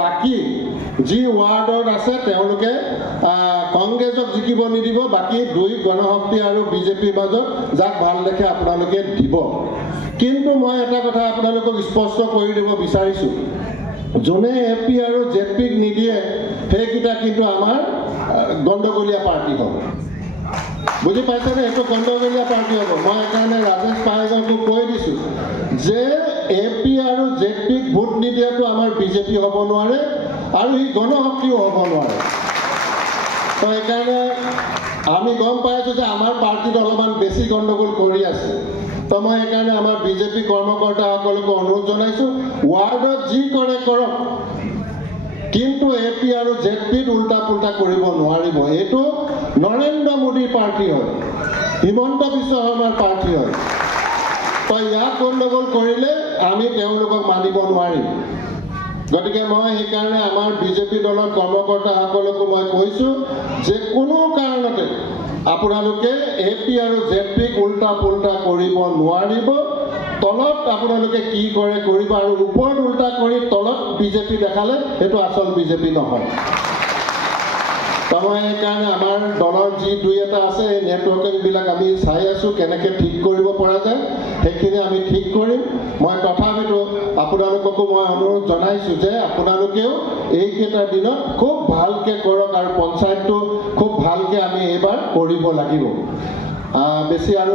বাকি যি ৱাৰ্ডত আছে তেওঁলোকে কংগ্ৰেছক জিকিব নিদিব, বাকি দুই গণশক্তি আৰু বিজেপিৰ মাজত যাক ভাল দেখে আপোনালোকে দিব। কিন্তু মই এটা কথা আপোনালোকক স্পষ্ট কৰি দিব বিচাৰিছোঁ, যোনে AP আৰু ZPক নিদিয়ে সেইকেইটা কিন্তু আমাৰ গণ্ডগোলীয়া পাৰ্টি হ'ব। বুজি পাইছেনে? এইটো গণ্ডগোলীয়া পাৰ্টি হ'ব। মই সেইকাৰণে ৰাজেশ পাইগকো কৈ দিছোঁ যে AP আৰু ZPক ভোট নিদিয়াটো আমাৰ বিজেপি হ'ব নোৱাৰে আৰু সি গণশক্তিও হ'ব নোৱাৰে। তো সেইকাৰণে আমি গম পাইছোঁ যে আমাৰ পাৰ্টিত অলপমান বেছি গণ্ডগোল কৰি আছে। তো মই সেইকাৰণে আমাৰ বিজেপি কৰ্মকৰ্তাসকলকো অনুৰোধ জনাইছোঁ, ৱাৰ্ডত যি কৰে কৰক, কিন্তু AP আৰু ZPত উল্টা পুল্টা কৰিব নোৱাৰিব। এইটো নৰেন্দ্ৰ মোদীৰ পাৰ্টি হয়, হিমন্ত বিশ্ব শৰ্মাৰ পাৰ্টি হয়। তো ইয়াক গণ্ডগোল কৰিলে আমি তেওঁলোকক মানিব নোৱাৰিম। গতিকে মই সেইকাৰণে আমাৰ বিজেপি দলৰ কৰ্মকৰ্তাসকলকো মই কৈছোঁ যে কোনো কাৰণতে আপোনালোকে AP আৰু ZPক উল্টা পুল্টা কৰিব নোৱাৰিব। তলত আপোনালোকে কি কৰে কৰিব, আৰু ওপৰত উল্টা কৰি তলত বিজেপি দেখালে সেইটো আচল বিজেপি নহয়। তো মই সেইকাৰণে আমাৰ দলৰ যি দুই এটা আছে এই নেটৱৰ্কিংবিলাক আমি চাই আছোঁ, কেনেকৈ ঠিক কৰিব পৰা যায় সেইখিনি আমি ঠিক কৰিম। মই তথাপিতো আপোনালোককো মই অনুৰোধ জনাইছোঁ যে আপোনালোকেও এইকেইটা দিনত খুব ভালকৈ কৰক আৰু পঞ্চায়তটো খুব ভালকৈ আমি এইবাৰ কৰিব লাগিব। বেছি আৰু